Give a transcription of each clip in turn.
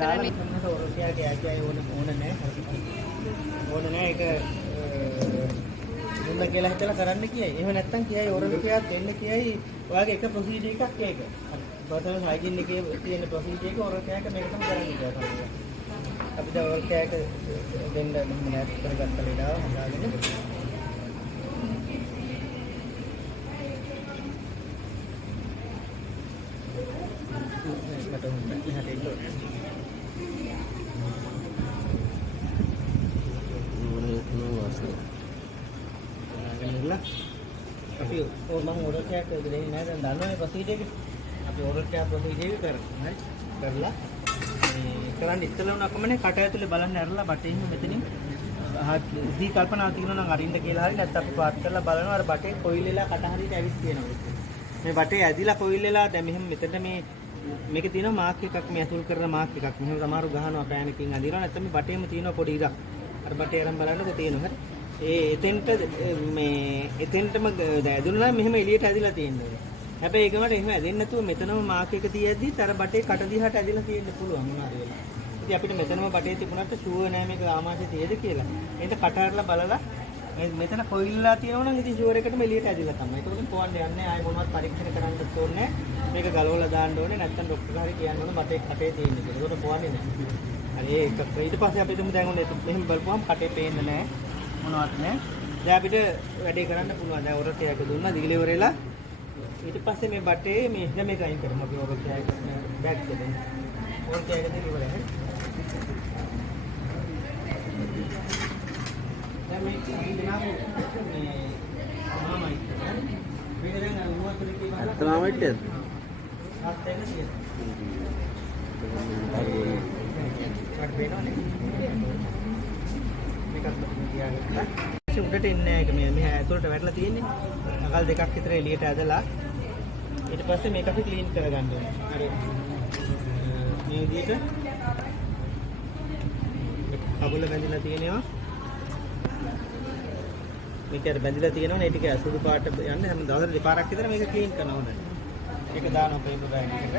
කරන්නේ. දාලා ඔරොක්කයාගේ ඇයි ඕන නැහැ ඒක දුන්න කියලා හිතලා කරන්න කියයි. එහෙම නැත්නම් කියයි ඔරොක්කයක් දෙන්න කියයි. ඔයාගේ එක ප්‍රොසීජර් එකක් ඒක. බර්තන හයිජීන් එකේ තියෙන ප්‍රොසීජර් එක ඔරොක්කයක මේක තමයි කරන්න කියලා. අපිට ඔරොක්කයක දෙන්න මෙහෙම නැත් කරගත්ත ලේඩාව හදාගෙන අපි ඕනම් ඔරොක්කයක් දෙන්නේ නැහැ. දැන් දන්නවනේ ප්‍රොසීජර් එක. අපි ඔරොක්කයක් ප්‍රොසීජර් එක කරනවා. හරි. කරලා කරන්න ඉස්සෙල්ලා උනකමනේ කට ඇතුලේ බලන්න ඇරලා බටේම මෙතනින් දී කල්පනා තියෙනවා නම් අරින්න කියලා හරි නැත්නම් අපි පාත් කරලා බලනවා අර බටේ කොයිල් වෙලා කට හරියට ඇවිත් තියෙනවා. මේ බටේ ඇදිලා කොයිල් වෙලා දැන් මෙහෙම මෙතන මේකේ තියෙනවා මාක් එකක් මේ අතුල් කරන මාක් එකක්. මෙහෙම සමහරු ගහනවා පෑනකින් අදිනවා නැත්නම් මේ බටේම තියෙනවා පොඩි ඉරක්. අර බටේ අරන් බලන්නකෝ තියෙනවා හරි. එතෙන්ටම ඇදුණා නම් මෙහෙම එළියට ඇදිලා තියෙනවා. හැබැයි ඒකමට එහෙම ඇදෙන්නේ නැතුව මෙතනම මාක් එක තියද්දි අර බටේ කට දිහාට ඇදලා තියෙන්න පුළුවන් මොනවාරි වෙලා. ඉතින් අපිට මෙතනම බටේ තිබුණාට ෂුවර් නෑ මේක ආමාශය තියද කියලා. එහෙනම් කට අරලා බලලා මෙතන කොයිල්ලා තියෙනවා නම් ඉතින් ෂුවර් එකටම එළියට ඇදලා තමයි. ඒකෝට පොවන්න යන්නේ ආයෙ මොනවත් පරීක්ෂණ කරන්නත් ඕනේ නෑ. මේක ගලවලා දාන්න ඕනේ නැත්නම් ડોක්ටර් හරි කියන්න ඕනේ බටේ කටේ තියෙන කියලා. ඒකෝට පොවන්නේ නෑ. හරි ඒක ඊට පස්සේ අපි තුමු දැන් ඔන්න මෙහෙම බලපුවම කටේ පේන්නේ නෑ. මොනවත් නෑ. දැන් අපිට වැඩේ කරන්න පුළුවන්. දැන් ඔරොත්යක් දුන්නා දිගිල ඉවරලා ඊට පස්සේ මේ බටේ මේ මේක අයින් කරමු අපි ඔරොත්යක් බෑග් එකෙන්. ඔරොත්යක් දෙක ඉවරයි. දැන් මේ දෙනාම මේ මාමයි. මේ දැන් අර උණුවත් දෙකේ බලලා අතනමයිද? හත් එක තියෙනවා. හරි වෙනවනේ. මේකත් තියාගත්තා. උඩට එන්නේ නැහැ ඒක මේ ඇතුළට වැටලා තියෙන්නේ. අකල් දෙකක් විතර එළියට ඇදලා ඊට පස්සේ මේක අපි ක්ලීන් කරගන්න ඕනේ. හරි. මේ විදිහට කබල බැඳලා තියෙනවා. මේකට බැඳලා තියෙනවනේ ඒ ටික අසුදු පාට යන්න හැම දවසට දෙපාරක් විතර මේක ක්ලීන් කරනවා හොඳට. ඒක දානවා පේපර් බෑග් එකට.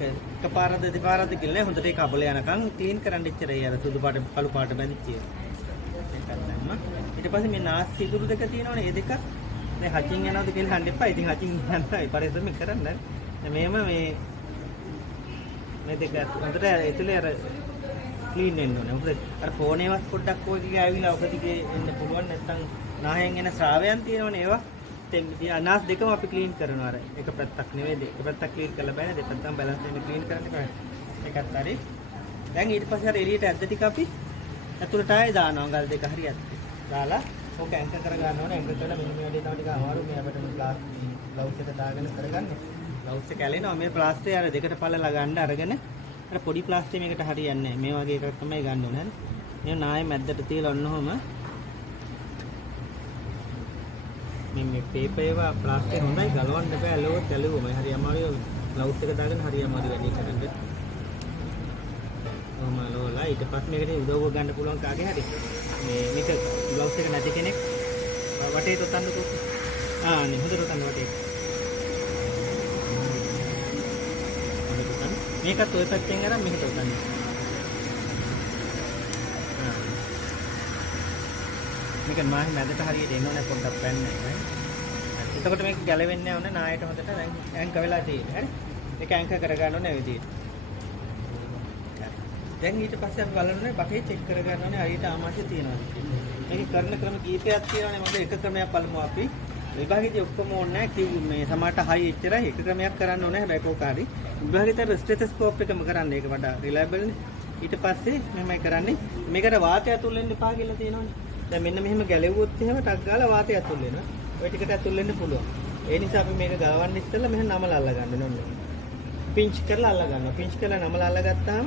එකපාරද දෙපාරද කියලා හොඳට ඒක අබල යනකම් ක්ලීන් කරන්න ඉච්චරයි අර සුදු පාට කළු පාට බැඳිච්ච ඒවා. ඊට පස්සේ මේ නාස් සිදුරු දෙක තියෙනවනේ ඒ දෙක මේ හචින් යනවද කියලා හන්න එපා. ඉතින් හචින් යන්නයි පරිස්සම කරන්න. මේම මේ දෙක හොඳට ඇතුලේ අර ක්ලීන් වෙන්න ඕනේ. මොකද අර ෆෝන් එකවත් පොඩ්ඩක් ඔය දිගේ ආවිලා ඔක දිගේ එන්න පුළුවන් නැත්නම් නාහෙන් එන ශ්‍රාවයන් තියෙනවනේ ඒවා අනාස් දෙකම අපි ක්ලීන් කරනවා අර එක පැත්තක් නෙවෙයි එක පැත්තක් ක්ලීන් කරලා බෑනේ දෙපැත්තම බැලන්ස් වෙන්න ක්ලීන් කරන්න බෑ ඒකත් හරි දැන් ඊට පස්සේ අර එළියට ඇද්ද ටික අපි ඇතුළට ආයේ දානවා ගල් දෙක හරියට දාලා ඕක ඇන්කර් කර ගන්න ඕනේ ඇන්කර් කරලා මෙන්න මේ වැඩේ තව ටික අමාරු මේ අපිට ග්ලව්ස් එක දාගෙන කරගන්න ග්ලව්ස් එක ඇලෙනවා මේ ප්ලාස්ටර් අර දෙකට පල්ලලා ගන්න අරගෙන අර පොඩි ප්ලාස්ටර් මේකට හරියන්නේ නැහැ මේ වගේ එකක් තමයි ගන්න ඕනේ හරි මේ නායේ මැද්දට තියලා ඔන්නෝම මේ පේපර් ඒවා ප්ලාස්ටික් හොඳයි ගලවන්න බෑ ඇලුවොත් ඇලුවම හරි අමාරුයි ග්ලව්ස් එක දාගෙන හරි අමාරු වැඩි කරන්න. ඔහොමලා ඊට පස්සේ මේකට උදව්ව ගන්න පුළුවන් කාගේ හරි. මේක ග්ලව්ස් එක නැති කෙනෙක් වටේ තොතන්නකෝ. නේ හොඳට තොතන්න වටේ. මේකත් ඔය පැත්තෙන් අරන් මෙහෙට තොතන්න. මේක මාහි මැදට හරියට එන්න ඕනේ පොඩ්ඩක් පැන්නේ නේ. එතකොට මේක ගැලවෙන්නේ නැහැ ඕනේ නායට හොඳට දැන් ඇන්කර් වෙලා තියෙන්නේ. හරි. මේක ඇන්කර් කරගන්න ඕනේ විදියට. දැන් ඊට පස්සේ අපි බලන්නේ බටේ චෙක් කරගන්න ඕනේ හරියට ආමාශය තියෙනවද. මේක කරන ක්‍රම කීපයක් තියෙනවානේ මොකද එක ක්‍රමයක් බලමු අපි. විභාගෙදී ඔක්කොම ඕනේ නැහැ මේ සමාට හයි එච්චරයි එක ක්‍රමයක් කරන්න ඕනේ හැබැයි කොහොකාරි. විභාගෙතර ස්ටෙතොස්කෝප් එකම කරන්න ඒක වඩා රිලයබල් නේ. ඊට පස්සේ මෙහෙමයි කරන්නේ. මේකට වාතය ඇතුල් වෙන්න එපා කියලා තියෙනවනේ. දැන් මෙන්න මෙහෙම ගැලෙව්වොත් එහෙම ටක් ගාලා වාතය ඇතුල් වෙනවා. ඔය ටිකට ඇතුල් වෙන්න පුළුවන්. ඒ නිසා අපි මේක ගලවන්න ඉස්සෙල්ලා මෙහෙම නමල අල්ල ගන්න ඕනේ. පින්ච් කරලා අල්ල ගන්නවා. පින්ච් කරලා නමල අල්ල ගත්තාම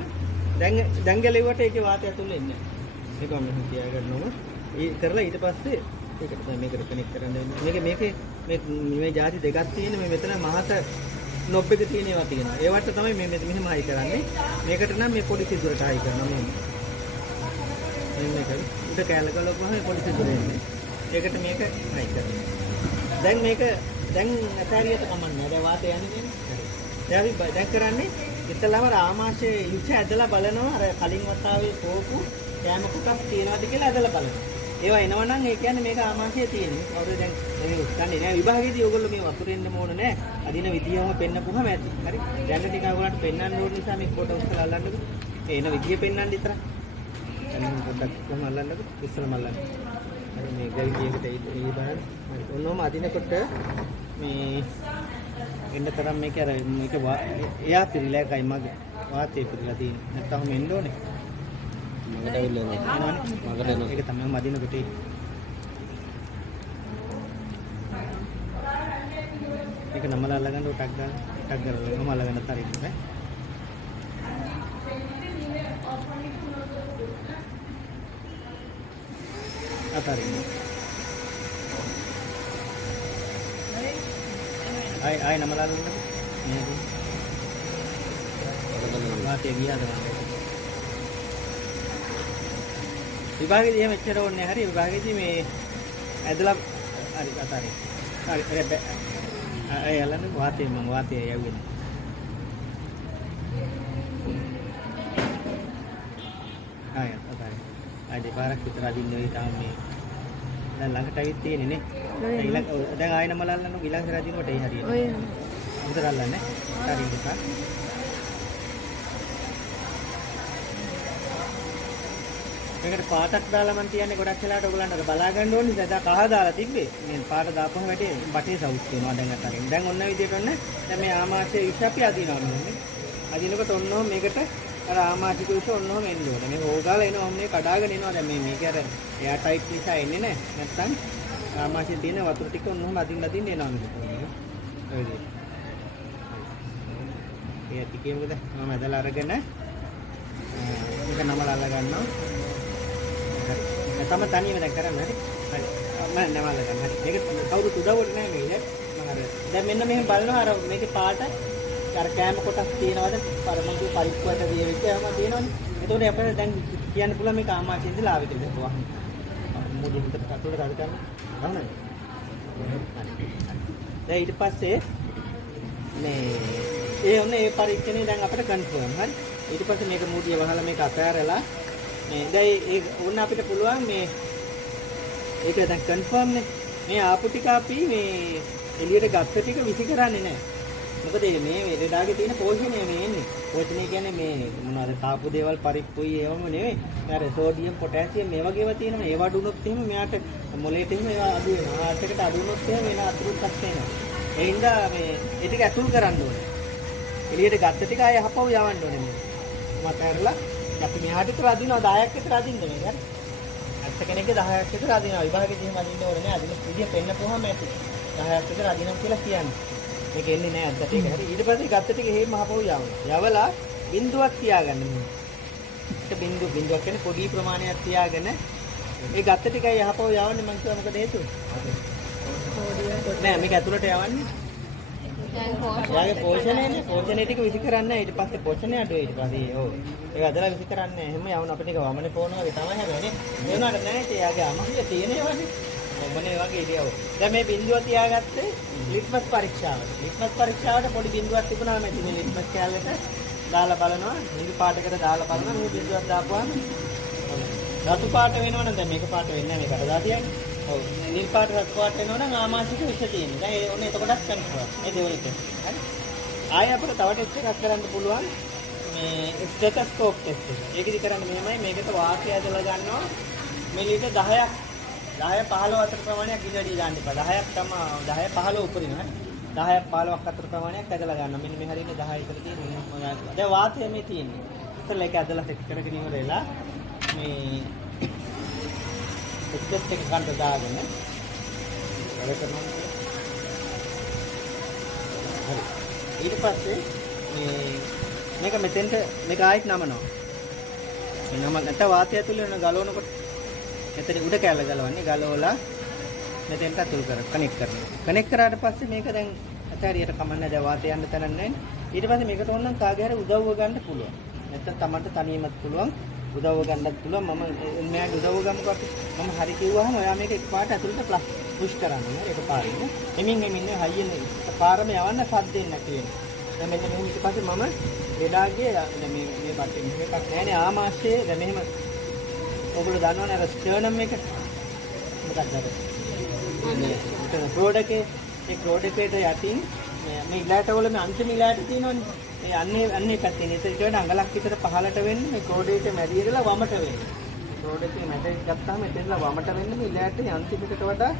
දැන් ගැලෙව්වට ඒකේ වාතය ඇතුල් වෙන්නේ නැහැ. මේක මෙහෙම තියාගන්නවා. ඒ කරලා ඊට පස්සේ ඒකට තමයි මේකට කනෙක්ට් කරන්න වෙන්නේ. මේකේ මේ ಜಾති දෙකක් තියෙන මේ මෙතන මහත නොබ් එක තියෙන ඒවා තියෙනවා. ඒවට තමයි මේ මෙහෙම හයි කරන්නේ. මේකට නම් මේ පොඩි සිදුරට හයි කරනවා මෙහෙම. මේක උඩ කැල ගලවපුවාම පොඩි සිදුර එන්නේ. ඒකට මේක හයි කරනවා. දැන් මේක දැන් ඇතරියට කමන්නේ. දැන් වාතය යන්නේ නේද? දැන් අපි දැන් කරන්නේ ඉතලම ආමාශයේ ඉංච ඇදලා බලනවා අර කලින් වතාවේ පොකු කෑම කොටස් තියනවාද කියලා ඇදලා බලනවා. ඒවා එනවනම් ඒ කියන්නේ මේක ආමාශයේ තියෙන්නේ. කවුරුද දැන් මේ උස්සන්නේ නෑ විභාගයේදී ඕගොල්ලෝ මේ වතුරෙන්න ඕන නෑ. අදින විදියම පෙන්නපුවම ඇති. හරි. දැන් ටික ඔයගොල්ලන්ට පෙන්වන්න ඕන නිසා මේ ෆොටෝ උස්සලා අල්ලන්නකො. එන විදිය පෙන්වන්න විතරයි. දැන් පොඩ්ඩක් කොහොම අල්ලන්නකො. ඉස්සරම අල්ලන්න. හරි මේ ගයිඩ් එකට ඒ බලන්න. හරි. ඔන්නෝම අදිනකොට මේ එන්න තරම් මේක අර මේක එයා පිළිලා එකයි මගේ වාතේ පිළිලා තියෙන්නේ. නැත්තම් එන්න ඕනේ. මගට ඇවිල්ලා මගට එනවා. ඒක තමයි මදිනකොට ඒක නමලා අල්ලගන්න ටක් ගාලා මම අල්ලගන්න තරින්න බෑ. අතරින්න. ආයි නමලා අල්ලන්න. මේක. වාතේ ගියාද මම. විභාගයේදී එහෙම එච්චර ඕනේ නැහැ. හරි විභාගයේදී මේ ඇදලා හරි අතාරේ. හරි අය යලන්නේ වාතේ මම වාතේ යවුවේ. ආය අතාරේ. ආයි දෙපාරක් විතර අදින්න වෙයි තාම මේ. දැන් ළඟට ඇවිත් තියෙන්නේ නේ. දැන් ආයෙ නම අල්ලන්න ඊළඟ රදිනකොට ඒ හරියට. ඔය. උතර අල්ලන්නේ. හරි දෙපා. මේකට පාටක් දාලා මම තියන්නේ ගොඩක් වෙලාවට ඔයගලන්ට බලා ගන්න ඕනේ. දැන් කහ දාලා තිබ්බේ. මේ පාට දාපුවම වැටේ බටේ සවුත් වෙනවා දැන් අතරින්. දැන් ඔන්න විදියට ඔන්න දැන් මේ ආමාශයේ විෂ අපි අදිනවා නේ. අදිනකොට ඔන්නෝම මේකට අර ආමාශික විෂ ඔන්නෝම එන්න ඕනේ. මේ හොගාලා එනවා ඔන්නේ කඩාගෙන එනවා. දැන් මේක අර එයා ටයිට් නිසා එන්නේ නැහැ. නැත්තම් ආමාශයේ තියෙන වතුර ටික ඔන්නෝම අදින්න එනවා මේක. ඔය විදියට. ඒ ටිකේ මොකද මම ඇදලා අරගෙන මේක නමලා අල්ල ගන්නවා. තම තනියම දැන් කරන්න හරි. හරි. මම නමල ගන්න. හරි. මේක කවුරුත් උදව්වට නෑ මේක. මම අර දැන් මෙන්න මෙහෙම බලනවා අර මේකේ පාට අර කෑම කොටස් තියෙනවද? පරමතු පරිප්පුවට දියෙවිච්ච ඒවා තියෙනවනේ. ඒතකොට අපිට දැන් කියන්න පුළුවන් මේක ආමාශයෙන් ඉඳලා ආවේ කියලා කොහොමද? මොඩි හිතට කටුවට ගන්න ගන්න. හරිද? දැන් ඊට පස්සේ මේ ඔන්න ඒ පරීක්ෂණය දැන් අපිට කන්ෆර්ම්. හරි. ඊට පස්සේ මේක මුඩිය වහලා මේක අතෑරලා මේ දැන් ඒ ඕන අපිට පුළුවන් මේ ඒක දැන් කන්ෆර්ම් නේ. මේ ආපු ටික අපි මේ එළියට ගත්ත ටික විසි කරන්නේ නැහැ. මොකද මේ ලෙඩාගේ තියෙන පෝෂණය මේ එන්නේ. පෝෂණය කියන්නේ මේ මොනවාද කාපු දේවල් පරිප්පුයි ඒවම නෙවෙයි. අර සෝඩියම් පොටෑසියම් මේ වගේව තියෙනවා. ඒවා අඩුනොත් එහෙම මෙයාට මොලේට එහෙම ඒවා අඩු වෙනවා. හાર્ට් එකට අඩු වුණොත් එහෙම වෙන අතුරුක්ක් වෙනවා. ඒ හින්දා මේ ඒ ටික ඇතුල් කරන්න ඕනේ. එළියට ගත්ත ටික ආයෙ හපව යවන්න ඕනේ මේ. මතරලා අපි මෙහාට විතර අදිනවා 10ක් විතර අදින්න මේක හරි. අත්ත කෙනෙක්ගේ 10ක් විතර අදිනවා. විභාගෙදී එහෙම අදින්න ඕනේ නෑ. අදින විදිය පෙන්නපුවාම ඇති. 10ක් විතර අදිනවා කියලා කියන්නේ. මේක එන්නේ නෑ අද්දට ඒක හරි. ඊට පස්සේ ගත්ත ටික එහෙම මහපොව යවනවා. යවලා බිඳුවක් තියාගන්න මෙන්න. ඒක බිඳුවක් කියන්නේ පොඩි ප්‍රමාණයක් තියාගෙන ඒ ගත්ත ටිකයි යහපොව යවන්නේ මං කියවා මොකද හේතුව? නෑ මේක ඇතුළට යවන්නේ. යාගේ පෝෂණයනේ පෝෂණය ටික විසි කරන්නේ ඊට පස්සේ පෝෂණය අඩුයි ඊට පස්සේ ඔව් ඒක අදලා විසි කරන්නේ එහෙම යවන අපිට ඒක වමනේ පොවනවා වගේ තමයි හැබැයි නේ ඒ වුණාට නෑ ඒ යාගේ අමහිය තියෙනේවනේ වමනේ වගේ ඉතියව දැන් මේ බිඳුව තියාගත්තේ ලිට්මස් පරීක්ෂාවට පොඩි බිඳුවක් තිබුණා මේ මේ ලිට්මස් කැලේට දාලා බලනවා නිල් පාටකට දාලා බලනවා මේ බිඳුවක් දාපුවාම රතු පාට වෙනවනම් දැන් මේක පාට වෙන්නේ නැහැ මේකට දාතියන්නේ ඔව් නිල් පාට රතු පාට වෙනවනම් ආමාශික විෂ තියෙනවා. දැන් ඒ ඔන්න එතකොටත් කන්ෆර්ම්. මේ දෙවෙනි එක. හරි. ආයෙ අපිට තව ටෙස්ට් එකක් කරන්න පුළුවන් මේ ස්ටෙතොස්කෝප් ටෙස්ට් එක. ඒකෙදි කරන්නේ මෙහෙමයි මේකට වාතය ඇදලා ගන්නවා මිලිලීටර් 10ක් 10 15 අතර ප්‍රමාණයක් ඉඳි ගන්න එපා. 10ක් තමයි 10 15 උපරිම හරි. 10ක් 15ක් අතර ප්‍රමාණයක් ඇදලා ගන්නවා. මෙන්න මේ හරියනේ 10 ඉතල තියෙන්නේ. දැන් වාතය මේ තියෙන්නේ. ඉතල ඒක ඇදලා සෙට් කරගෙන ඉවර වෙලා මේ එක්කත් එක ගන්න දාගෙන වැඩ කරනවා. හරි. ඊට පස්සේ මේක මෙතෙන්ට මේක ආයෙත් නමනවා. මේ නම නැත්නම් වාතය ඇතුළේ වෙන ගලවනකොට මෙතන උඩ කැල ගලවන්නේ ගලවලා මෙතෙන්ට අතුල් කනෙක්ට් කරනවා. කනෙක්ට් කරාට පස්සේ මේක දැන් ඇතරියට කමන්නේ දැන් වාතය යන්න තැනක් නැහැ. ඊට පස්සේ මේකට ඕනනම් කාගේ හරි උදව්ව ගන්න පුළුවන්. නැත්නම් Tamanට තනියමත් පුළුවන්. උදව්ව ගන්නත් පුළුවන්. මම මෙයාට උදව්ව ගමුකෝ අපි. මම හරි කිව්වහම ඔයා මේක එකපාරට ඇතුළට පුෂ් කරන්න ඕනේ. ඒක පාරින්. එමින් හයියෙන් පාරම යවන්න සද්දෙන්නේ නැති වෙන. දැන් මෙන්න මෙහෙම ඊට පස්සේ මම ලෙඩාගේ දැන් මේ බට්ටේ මෙහෙම එකක් නැහැනේ ආමාශයේ දැන් මෙහෙම ඔයගොල්ලෝ දන්නවනේ අර ස්ටර්නම් එක මොකක්ද අර මේ ක්‍රෝඩ් එකේ ඒ ක්‍රෝඩ් එකට යටින් මේ ඉලාට වල මේ අන්තිම ඉලාට තියෙනවනේ මේ අන්නේ එකක් තියෙන. ඒකට වඩා අඟලක් විතර පහළට වෙන්නේ මේ ක්‍රෝඩ් එකේ මැදි ඉඳලා වමට වෙන්නේ. ක්‍රෝඩ් එකේ මැද ගත්තාම එතනලා වමට වෙන්නේ මේ ඉලාට අන්තිමකට වඩා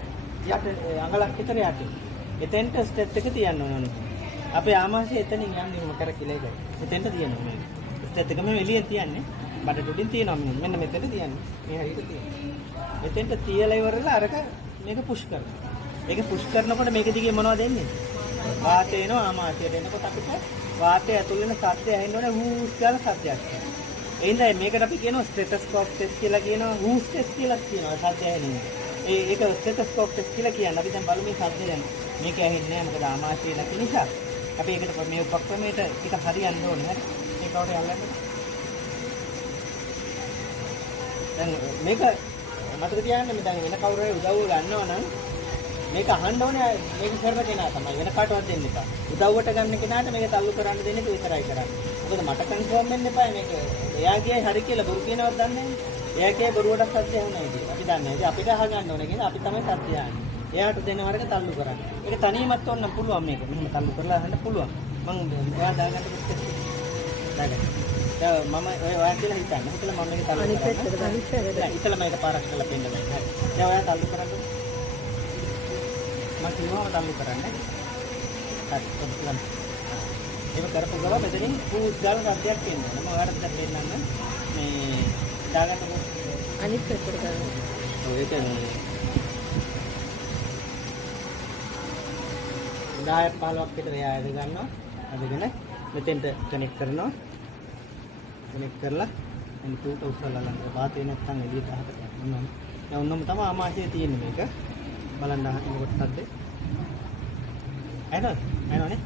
යට අඟලක් විතර යටින්. එතෙන්ට ස්ටෙප් එක තියන්න ඕනේ. අපේ ආමාශය එතනින් යන්නේ මොකක් කර කියලා ඒක. එතෙන්ට තියනවා මේ. ස්ටෙප් එක මේ එළියෙන් තියන්නේ. බඩට උඩින් තියනවා මෙන්න මෙතන තියන්නේ. මේ හරියට තියනවා. එතෙන්ට තියලා ඉවරලා අරක මේක පුෂ් කරනවා. ඒක පුෂ් කරනකොට මේක දිගේ මොනවද එන්නේ? වාතය එනවා ආමාශයට එනකොට අපිට වාතය ඇතුළේ වෙන ශබ්දය ඇහෙන්න ඕනේ හූස් කියලා ශබ්දයක්. ඒ හින්දා මේකට අපි කියනවා ස්ටෙතොස්කෝප් ටෙස්ට් කියලා කියනවා හූස් ටෙස්ට් කියලා කියනවා ශබ්දය ඇහෙන්නේ. ඒක ස්ටෙතොස්කෝප් ටෙස්ට් කියලා කියන්නේ. අපි දැන් බලමු මේ ශබ්දය දැන් මේක ඇහෙන්නේ නැහැ මොකද ආමාශය නැති නිසා. අපි ඒකට මේ උපක්‍රමයට ටික හරියන්න ඕනේ. හරි. මේකට යල්ලන්න. දැන් මේක මතක තියාගන්න මේ දැන් වෙන කවුරු හරි උදව්ව ගන්නවා නම් මේක අහන්න ඕනේ මේක කරන කෙනා තමයි වෙන කාටවත් දෙන්න එපා. උදව්වට ගන්න කෙනාට මේක තල්ලු කරන්න දෙන්න එක විතරයි කරන්නේ. මොකද මට කන්ෆර්ම් වෙන්න එපා මේක. එයා කියයි හරි කියලා බොරු කියනවත් දන්නේ නැහැ. එයා කියයි බොරුවට සත්‍ය හොනයි කියලා. අපි දන්නේ නැහැ. අපිට අහගන්න ඕනේ කියලා අපි තමයි සත්‍ය අහන්නේ. එයාට දෙන වරක තල්ලු කරන්න. ඒක තනියමත් ඕන්න පුළුවන් මේක. මෙහෙම තල්ලු කරලා අහන්න පුළුවන්. මම ඔයා දාගන්න දාගන්න. මම ඔයා කියලා හිතන්න. හිතලා මම මේක තල්ලු කරන්න. ඉතල මේක පාරක් කරලා පෙන්නන්න. හරි. දැන් ඔයා තල්ලු කරන්න. මම කියනවා තල්ලු කරන්න. හරි. ඔබතුමා. ඒක කරපු ගමන් මෙතනින් පූස් ගාල රද්දයක් එනවා. මම ඔයාලට දැන් පෙන්නන්න. මේ දාගන්න අනිත් පැත්තට ගන්න. ඔය ඒක 10ක් 15ක් විතර එයා ඇද ගන්නවා. අදගෙන මෙතෙන්ට කනෙක්ට් කරනවා. කනෙක්ට් කරලා එන්න තුට උස්සලා ළඟ වාතේ නැත්තම් එළියට අහකට යනවා. දැන් ඔන්නම තමයි ආමාශයේ තියෙන්නේ මේක. බලන්න අහනකොට සද්දේ. ඇනවනේ.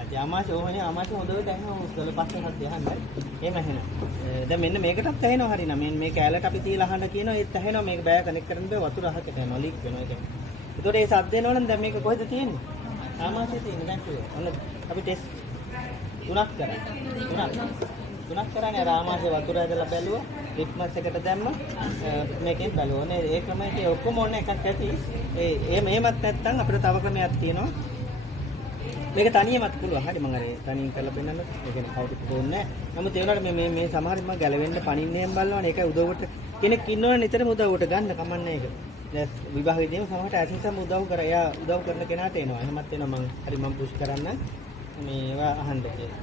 අද ආමාශය ඕනේ ආමාශය හොඳට ඇහෙනවා උස්සලා පස්සේ සද්දේ අහන්නයි. එහෙම ඇහෙනවා. දැන් මෙන්න මේකටත් ඇහෙනවා හරිනම්. මේ කැලට අපි තියලා අහන්න කියනවා ඒත් ඇහෙනවා මේක බෑ කනෙක්ට් කරන්න බෑ වතුර අහකට යනවා ලීක් වෙනවා ඒක. ඒතකොට ඒ සද්ද එනවනම් දැන් මේක කොහෙද තියෙන්නේ? ආමාශයේ තියෙන දැන් කිව්වා. ඔන්න අපි ටෙස්ට් තුනක් කරා. තුනක් කරානේ අර ආමාශයේ වතුර ඇදලා බැලුවා. ලිට්මස් එකට දැම්ම මේකෙන් බැලුවා. ඔන්න ඒ ක්‍රමයට ඔක්කොම ඕන එකක් ඇති. එහෙමත් නැත්නම් අපිට තව ක්‍රමයක් තියෙනවා. මේක තනියමත් පුළුවන්. හරි මම අර තනියෙන් කරලා පෙන්නන්න. ඒ කියන්නේ කවුරුත් ඕනේ නැහැ. නමුත් ඒ වුණාට මේ සමහරින් මම ගැලවෙන්න පණින්නේ එහෙම බලනවානේ. ඒකයි උදව්වට කෙනෙක් ඉන්නවනේ නිතරම උදව්වට ගන්න කමන්නේ ඒක. දැන් විභාගෙදීම සමහරට ඇසින්සම උදව් කරා. එයා උදව් කරන කෙනාට එනවා. එහෙමත් වෙනවා මම පුෂ් කරන්න මේවා අහන්න කියලා.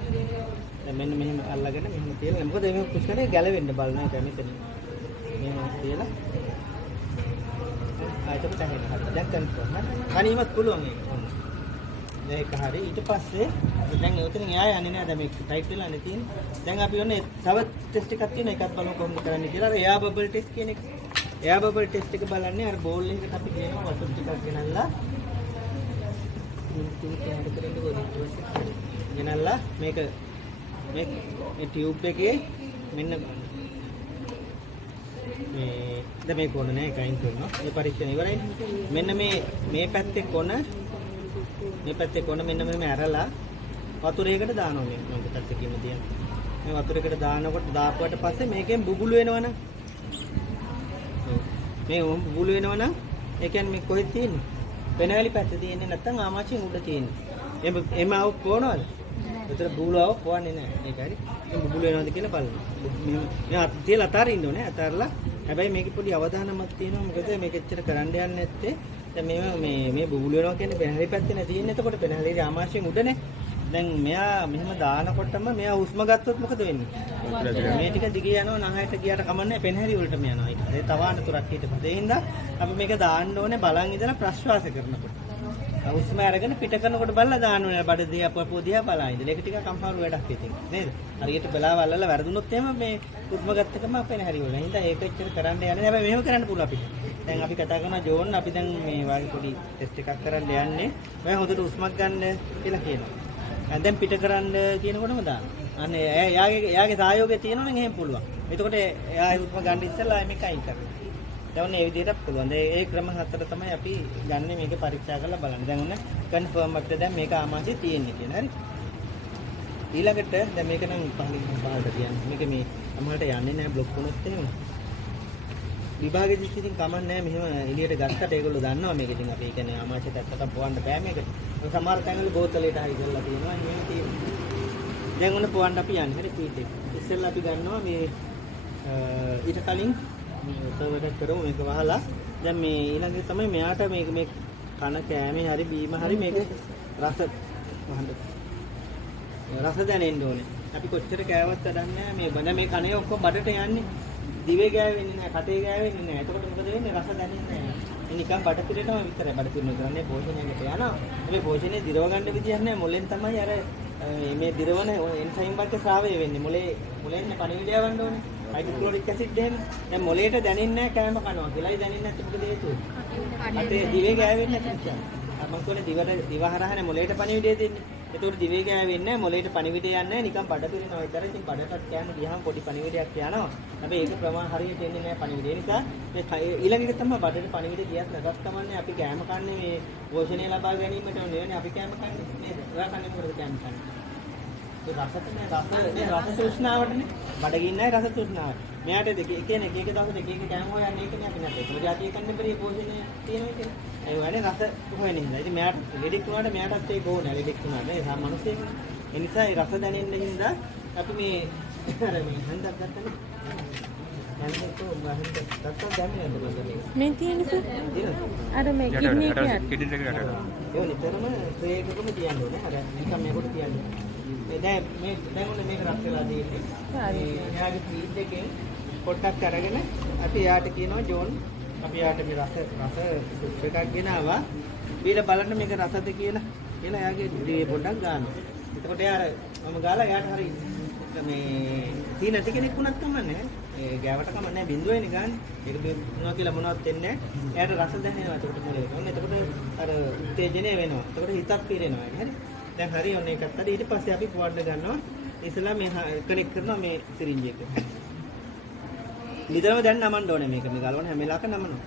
දැන් මෙන්න මෙහෙම අල්ලගෙන මෙහෙම තියලා මොකද මේ පුෂ් කරේ ගැලවෙන්න බලන එක මෙතන. මෙහෙම තියලා ආයෙත් ඇහෙනවා. දැන් කන්ෆර්ම් හරි. අනිමත් පුළුවන් ඒක. ඒක හරි. ඊට පස්සේ දැන් උතනින් එයා යන්නේ නැහැ. දැන් මේක ටයිප් වෙලා නේ තියෙන්නේ. දැන් අපි ඔන්නේ තව ටෙස්ට් එකක් තියෙනවා. ඒකත් බලමු කොහොමද කරන්නේ කියලා. අර එයා බබල් ටෙස්ට් කියන එක. එයා බබල් ටෙස්ට් එක බලන්නේ අර බෝල් එකකට අපි කියනවා වතුර ටිකක් ගෙනල්ලා ගෙනල්ලා මේක මේ ටියුබ් එකේ මෙන්න මේ දැන් මේ කොන නේ එකයින් කරනවා. මේ පරීක්ෂණ ඉවරයි. මෙන්න මේ පැත්තේ කොන මෙන්න මෙහෙම ඇරලා වතුරයකට දානවා මේ මම පැත්තේ කියමු තියන. මේ වතුරයකට දානකොට දාපුවට පස්සේ මේකෙන් බුබුලු වෙනවනම් මේ බුබුලු වෙනවනම් ඒ කියන්නේ මේ කොහෙද තියෙන්නේ? වෙනවැලි පැත්තේ තියෙන්නේ නැත්නම් ආමාශයෙන් උඩ තියෙන්නේ. එම ආව පොනවද? ඒතර බුබුලු ආව පොවන්නේ නැහැ. ඒක හරි. මේ බුබුලු වෙනවද කියලා බලන්න. මේ තියලා අතාරින්න ඕනේ. අතාරලා හැබැයි මේකේ පොඩි අවධානමක් තියෙනවා. මොකද මේක එච්චර කරන්න යන්නේ නැත්තේ. දැන් මේ බුබුලු වෙනවා කියන්නේ පෙනහැලි පැත්තේ නේ තියෙන්නේ. එතකොට පෙනහැලි ආමාශයෙන් උඩනේ. දැන් මෙයා මෙහෙම දානකොටම මෙයා හුස්ම ගත්තොත් මොකද වෙන්නේ? මේ ටික දිගේ යනවා නහයට ගියාට කමන්නේ පෙනහැලි වලටම යනවා. ඒක තව අනතුරක් ඊට පස්සේ. ඒ හින්දා අපි මේක දාන්න ඕනේ බලන් ඉඳලා ප්‍රශ්වාස කරනකොට. හුස්ම අරගෙන පිට කරනකොට බලලා දාන්න ඕනේ බඩ දිහා පපුව දිහා බලන් ඉඳලා. ඒක ටිකක් අමාරු වැඩක් ඉතින්. නේද? හරියට බලාව අල්ලලා වැරදුනොත් එහෙම මේ හුස්ම ගත්තකම පෙනහැලි වල. ඒ හින්දා ඒක එච්චර කරන්න යන්නේ නැහැ. හැබැයි මෙහෙම කරන්න පුළුවන් අපිට. දැන් අපි කතා කරනවා ජෝන් අපි දැන් මේ වගේ පොඩි ටෙස්ට් එකක් කරන්න යන්නේ. මම හොඳට හුස්මක් ගන්න කියලා කියනවා. දැන් පිට කරන්න කියනකොටම දාන්න. අනේ එයාගේ සහයෝගය තියෙනවා නම් එහෙම පුළුවන්. එතකොට එයා හුස්ම ගන්න ඉස්සෙල්ලා මේක අයින් කරනවා. දැන් මේ විදිහට පුළුවන්. ඒ ක්‍රම හතර තමයි අපි ගන්න මේක පරීක්ෂා කරලා බලන්න. දැන් ඔන්න කන්ෆර්ම් අපිට දැන් මේක ආමාශයේ තියෙන්නේ කියලා. හරි. ඊළඟට දැන් මේක නම් පහලට තියන්නේ. මේක මේ අමහලට යන්නේ නැහැ બ્લોක් වුණොත් එහෙම. විභාගෙදි ඉතින් කමක් නැහැ මෙහෙම එළියට ගත්තට ඒගොල්ලෝ දන්නවා මේක ඉතින් අපි කියන්නේ අමාශය පැත්තට පොවන්න බෑ මේකට. සමහර තැන්වල බෝතලයට හරි කරලා තියෙනවා. එහෙම තියෙනවා. දැන් ඔන්න පොවන්න අපි යන්නේ. හරි ෆීඩ් එක. ඉස්සෙල්ලා අපි ගන්නවා මේ ඊට කලින් සර්වර් එක කරමු මේක වහලා. දැන් මේ ඊළඟට තමයි මෙයාට මේක මේ කන කෑමේ හරි බීම හරි මේක රස වහන්න. රස දැනෙන්න ඕනේ. අපි කොච්චර කෑවත් වැඩක් නැහැ. මේ බඩ මේ කනේ ඔක්කොම බඩට යන්නේ. දිවේ ගෑවෙන්නේ නැහැ, කටේ ගෑවෙන්නේ නැහැ. එතකොට මොකද වෙන්නේ? රස දැනෙන්නේ නැහැ. ඒ නිකන් බඩ පිරෙනවා විතරයි. බඩ පිරෙනවා කරන්නේ පෝෂණයකට යනවා. මේ පෝෂණය දිරව ගන්න විදියක් නැහැ. මොලෙන් තමයි අර මේ දිරවන එන්සයිම් වර්ග ශ්‍රාවය වෙන්නේ. මොලෙන් පණිවිඩය යවන්න ඕනේ. හයිඩ්‍රොක්ලොරික් ඇසිඩ් එහෙම. දැන් මොලේට දැනෙන්නේ නැහැ කෑම කනවා කියලායි දැනෙන්නේ නැත්නම් මොකද හේතුව? අතේ දිවේ ගෑවෙන්නේ නැති නිසා. මම කියන්නේ දිව හරහානේ මොලේට පණිවිඩය දෙන්නේ. ඒතකොට දිවේ ගෑවෙන්නේ නැහැ මොලේට පණිවිඩය යන්නේ නැහැ නිකන් බඩ පිරෙනවා විතරයි. ඉතින් බඩටත් කෑම ගියාම පොඩි පණිවිඩයක් යනවා. හැබැයි ඒක ප්‍රමාණ හරියට එන්නේ නැහැ පණිවිඩය. ඒ නිසා මේ ඊළඟ එක තමයි බඩට පණිවිඩය ගියත් නැතත් කමන්නේ අපි කෑම කන්නේ මේ පෝෂණය ලබා ගැනීමට නෙවෙයි අපි කෑම කන්නේ නේද? ඔයා කන්නේ මොකටද කෑම කන්නේ? ඒ රසට නේ රස තෘෂ්ණාවටනේ. බඩගින්නයි රස තෘෂ්ණාව. මෙයාට කියන්නේ එක දවසට එක කෑම හොයන්නේ ඒකනේ අපි නැත්තේ. ඒක જાතිය කන්නේ බරේ පෝෂණය තියෙනවා කියන්නේ. ඒ වගේ රස හොයන හින්දා. ඉතින් මෙයාට ලෙඩෙක් වුණාට මෙයාටත් ඒක ඕනේ. ලෙඩෙක් වුණාට ඒ සාමාන්‍යයෙන්. ඒ නිසා ඒ රස දැනෙන්න හින්දා අපි මේ අර මේ හන්දක් ගත්තනේ. හන්දක් ගත්තා දැනෙන්නේ නැද්ද මේ තියෙන්නේ අර මේ කිඩ්නි එකට ඒ නිතරම ට්‍රේ එකකම තියන්න ඕනේ. අර නිකන් මේකට තියන්න. දැන් ඔන්න මේක රත් වෙලා තියෙන්නේ. එයාගේ ෆීඩ් එකෙන් පොට්ටක් අරගෙන අපි එයාට කියනවා ජෝන් අපි යාට මේ රස සුප් එකක් ගෙනාවා. ඊළ බලන්න මේක රසද කියලා. එයාගේ ඩේ පොඩ්ඩක් ගන්නවා. එතකොට යාර මම ගාලා යාට හරි මේ තී නැති කෙනෙක් වුණත් කමන්නේ. ඒ ගෑවට කමන්නේ බින්දුවේනේ ගන්න. ඒක බින්දුවා කියලා මොනවත් වෙන්නේ නැහැ. එයාට රස දැනෙනවා. එතකොට මොලේ. ඔන්න එතකොට අර උත්තේජනය වෙනවා. එතකොට හිතක් පිරෙනවා. හරි. දැන් හරි ඔන්න ඒකත් හරි. ඊට පස්සේ අපි පොවන්න ගන්නවා. ඉස්සලා මේ කනෙක්ට් කරනවා මේ සිරින්ජ් එක. නිතරම දැන් නමන්න ඕනේ මේක. මේ ගලවන හැම වෙලාවකම නමනවා.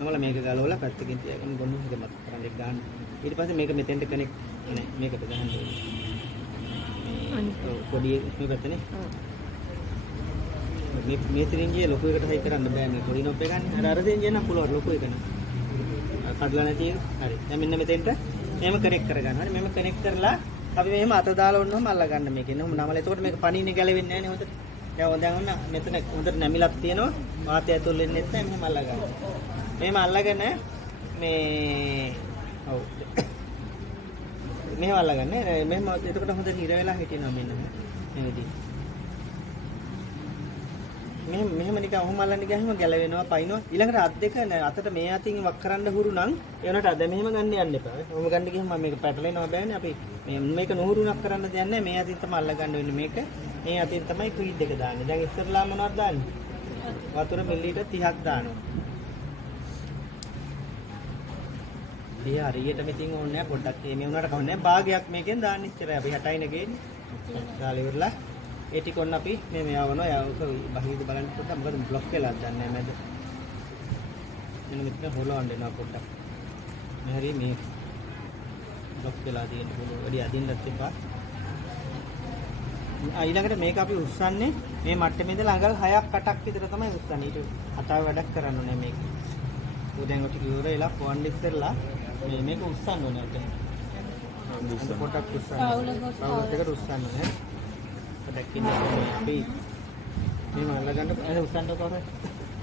නමලා මේක ගලවලා පැත්තකින් තියාගෙන ගොනු එක මත කරන් එක ගන්න. ඊට පස්සේ මේක මෙතෙන්ට කනෙක්ට් නේ මේකට ගහන්න ඕනේ. අනිත් පොඩි මේ පැත්තනේ. මේ සිරින්ජිය ලොකු එකට හයි කරන්න බෑ මේ පොඩි නොප් එක ගන්න. අර සිරින්ජිය නම් පුළුවන් ලොකු එක නේ. කඩලා නැති එක. හරි. දැන් මෙන්න මෙතෙන්ට එහෙම කනෙක්ට් කරගන්න. හරි මෙහෙම කනෙක්ට් කරලා අපි මෙහෙම අත දාලා වුණාම අල්ල ගන්න මේකෙන්. එහෙම නමලා එතකොට මේක පණින්නේ ගැලවෙන්නේ නැහැ නේ හොඳට. දැන් ඔන්න මෙතන හොඳට නැමිලක් තියෙනවා. වාතය ඇතුල් වෙන්නේ නැත්නම් මෙහෙම අල්ල ගන්න. මෙහෙම අල්ලගෙන මේ ඔව්. මෙහෙම අල්ලගන්න. මෙහෙම එතකොට හොඳට හිර වෙලා හිටිනවා මෙන්න මේ විදිහට. මෙහෙම නිකන් ඔහොම අල්ලන්න ගියාම ගැලවෙනවා පයින්නවා. ඊළඟට අත් දෙක අතට මේ අතින් වක් කරන්න හුරු නම් ඒ වුණාට අද මෙහෙම ගන්න යන්න එපා. ඔහොම ගන්න ගියම මම මේක පැටලෙනවා බෑනේ. අපි මේක නුහුරුණක් කරන්න දෙයක් නැහැ. මේ අතින් තමයි අල්ල ගන්න වෙන්නේ මේක. මේ අතින් තමයි ෆීඩ් එක දාන්නේ. දැන් ඉස්සරලා මොනවද දාන්නේ? වතුර මිලිලීටර් 30ක් දානවා. ඒ හරියට මෙතින් ඕනේ නැහැ පොඩ්ඩක් මේ වුණාට කවන්නේ නැහැ. භාගයක් මේකෙන් දාන්න ඉච්චරයි. අපි 60යිනේ ගේන්නේ. දාලා ඉවරලා ඒ ටික ඔන්න අපි මේ යවනවා. යවක බහිද බලන්න පොඩ්ඩක් මොකද બ્લોක් වෙලාද දන්නේ නැහැ මැද. මෙන්න මෙතන හොලවන්න දෙනවා පොඩ්ඩක්. මේ හරිය මේ બ્લોක් වෙලා තියෙන පොඩි වැඩි අදින්නත් එපා. ඊළඟට මේක අපි උස්සන්නේ මේ මට්ටමේ ඉඳලා අඟල් 6ක් 8ක් විතර තමයි උස්සන්නේ. ඊට අතාව වැඩක් කරන්න ඕනේ මේක. උදෙන් ඔටි ඉවර වෙලා පොවන්න ඉස්සෙල්ලා මේක උස්සන්න ඕනේ අපිට. පොඩ්ඩක් උස්සන්න. පවුලස් එකට උස්සන්න නේ. පොඩ්ඩක් ඉන්නේ අපි මේ මල්ල ගන්න උස්සන්න කොහොමද?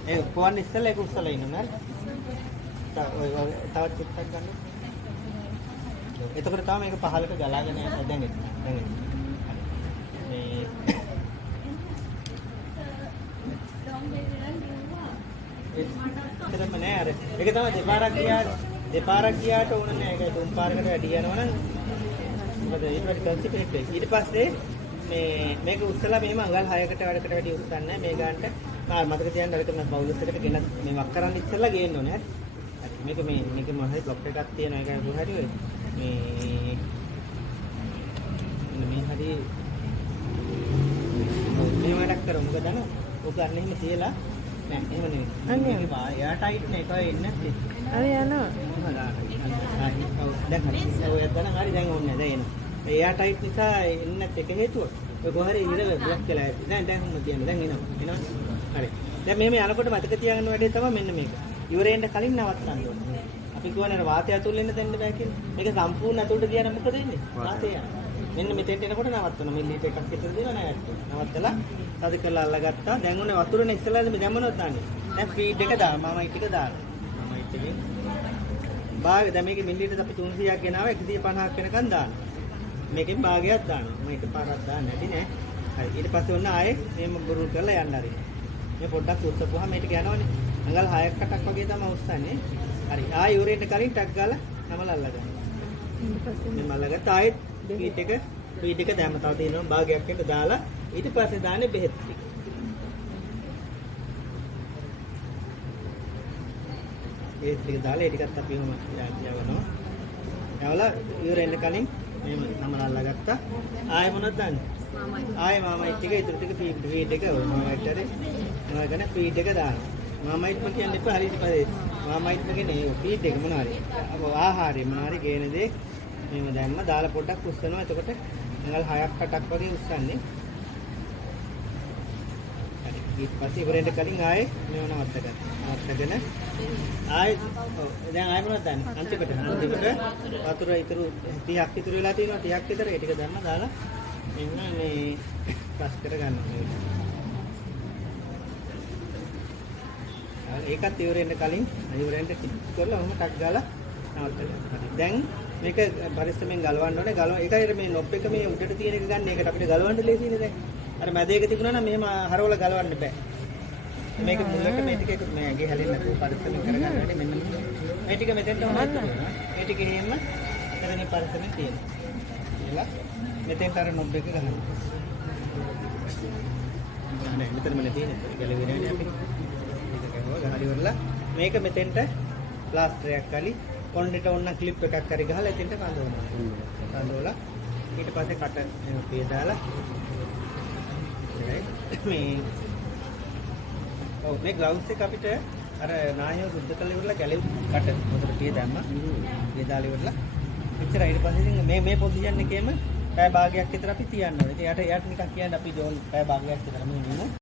ඒ පොවන්න ඉස්සෙල්ලා ඒක උස්සලා ඉන්න නේද? තවත් චුට්ටක් ගන්න. එතකොට තමයි මේක පහලට ගලාගෙන යන්නේ දැන් මේ ඒකම නෑ අර ඒක තමයි දෙපාරක් ගියාට ඕන නෑ ඒක තුන් පාරකට වැඩි යනවනම් මොකද ඊට වැඩි කන්සිප්ට් එක ඊට පස්සේ මේක උස්සලා මෙහෙම අඟල් 6කට වැඩකට වැඩි උස්සන්නේ මේ ගන්නට මතක තියාගන්න අරක මම බවුලස් එකට ගෙන මේ වක් කරන්න ඉස්සෙල්ලා ගේන්න ඕනේ හරි මේක මොන හරි බ්ලොක් එකක් තියෙනවා ඒක කොහොම හරි මේ හරි මේ වැඩක් කරමු මොකද දන්නව ඔක ගන්න එහෙම තියලා නෑ එහෙම නෙවෙයි අනේ එයා ටයිට් නේ ඒකයි එන්නේ නැත්තේ අර යනවා දැන් හරි ඔය දැන් හරි දැන් ඕනේ දැන් එනවා එයා ටයිප් නිසා එන්නත් එක හේතුව. ඔය කොහරි ඉඳලා බ්ලොක් වෙලා ඇති. දැන් කොහොමද කියන්නේ? දැන් එනවා. හරි. දැන් මෙහෙම යනකොට මතක තියාගන්න වැඩේ තමයි මෙන්න මේක. ඉවරෙන්න කලින් නවත්තන්න ඕනේ. අපි කියවනේ වාතය ඇතුල් වෙන්න දෙන්න බෑ කියලා. මේක සම්පූර්ණ ඇතුළට ගියා නම් මොකද වෙන්නේ? වාතය යනවා. මෙන්න මෙතෙන්ට එනකොට නවත්තන මිලිලීටර් එකක් විතර දීලා නෑ. නවත්තලා තද කරලා අල්ලගත්තා. දැන් ඔන්නේ වතුරනේ ඉස්සෙල්ලාද මේ දැම්මනොත් දාන්නේ. දැන් ෆීඩ් එක දාන්න. මාමයිට් එක දාන්න. මාමයිට් එකේ භාග දැන් මේකේ මිලිලීටර් අපි 300ක් ගෙනාවා 150ක් වෙනකන් දාන්න. මේකෙන් භාගයක් දානවා. මම එකපාරක් දාන්න නැති නෑ. හරි. ඊට පස්සේ ඔන්න ආයේ මේම බුරුල් කරලා යන්න හරි. මේ පොඩ්ඩක් උස්සපුවාම මේක යනවනේ. අඟල් 6ක් 8ක් වගේ තමයි උස්සන්නේ. හරි. ආයෙ ඉවරෙන්න කලින් ටක් ගාලා නමල අල්ලගන්න. මේ අල්ලගත්ත ආයෙත් ෆීඩ් එක දැම්ම තව තියෙනවා භාගයක් එක දාලා ඊට පස්සේ දාන්නේ බෙහෙත් ටික. ඒ ටික දාලා ඒ ටිකත් අපි උම යවනවා. යවලා ඉවරෙන්න කලින් මේ නමල අල්ලගත්තා. ආයෙ මොනවද දාන්නේ? ආයෙ මාමයිට් එක ඉතුරු ටික ෆීඩ් එක ඔය මාමයිට් එකේ මොනවද ෆීඩ් එක දානවා. මාමයිට්ම කියන්නේ ඉතින් හරි ඉතින් මාමයිට්ම කියන්නේ ෆීඩ් එක මොනවාරි ආහාරය මොනවාරි ගේන දේ මේව දැම්ම දාලා පොඩ්ඩක් උස්සනවා. එතකොට අඟල් 6ක් 8ක් වගේ උස්සන්නේ. හරි. ඊට පස්සේ ඉවරෙන්න කලින් ආයේ මේව නවත්ත ගන්න. නවත්තගෙන ආයේ දැන් ආයෙ මොනවද දාන්නේ? අන්තිමට වතුර ඉතුරු 30ක් ඉතුරු වෙලා තියෙනවා 30ක් විතර ඒ ටික දැම්ම දාලා මෙන්න මේ ක්‍රෂ් කර ගන්නවා. ඒකත් ඉවරෙන්න කලින් ඉවරෙන්න ටික් කරලා ඔහොම ටක් ගාලා නවත්තන්න. දැන් මේක පරිස්සමෙන් ගලවන්න ඕනේ. ඒකයි මේ නොබ් එක මේ උඩට තියෙන එක ගන්න. ඒකට අපිට ගලවන්න ලේසියිනේ දැන්. අර මැද එක තිබුණා නම් මෙහෙම හරවලා ගලවන්න බෑ. මේක මුලට මේ ටික මේ ඇගේ හැලෙන්නේ නැතුව පරිස්සමෙන් කරගන්න ඕනේ. මෙන්න මේ ටික මෙතෙන්ට හොමන්න. මේ ටික එහෙම එතනින් පරිස්සමෙන් තියෙනවා. එලා මෙතෙන්ට අර නොබ් එක ගහන්න. නෑ මෙතනම තියෙන්නේ. ගැලවෙන්නේ නැහැ අපි. ගහලි වරලා මේක මෙතෙන්ට ප්ලාස්ටරයක් කරලි කොණ්ඩේට ඔන්න ක්ලිප් එකක් හරි ගහලා එතෙන්ට කඳවනවා. කඳවලා ඊට පස්සේ කට එන පිය දාලා මේ මේ ග්ලව්ස් එක අපිට අර නායව සුද්ධ කරලා ඉවරලා ගැලෙව් කට මොකද පිය දැම්මා. පිය දාලා ඉවරලා එච්චර ඊට පස්සේ ඉතින් මේ පොසිෂන් එකේම පැය භාගයක් විතර අපි තියන්න ඕනේ. ඉතින් යට නිකන් කියන්නේ අපි ජෝන් පැය භාගයක් විතර මේ නිමු.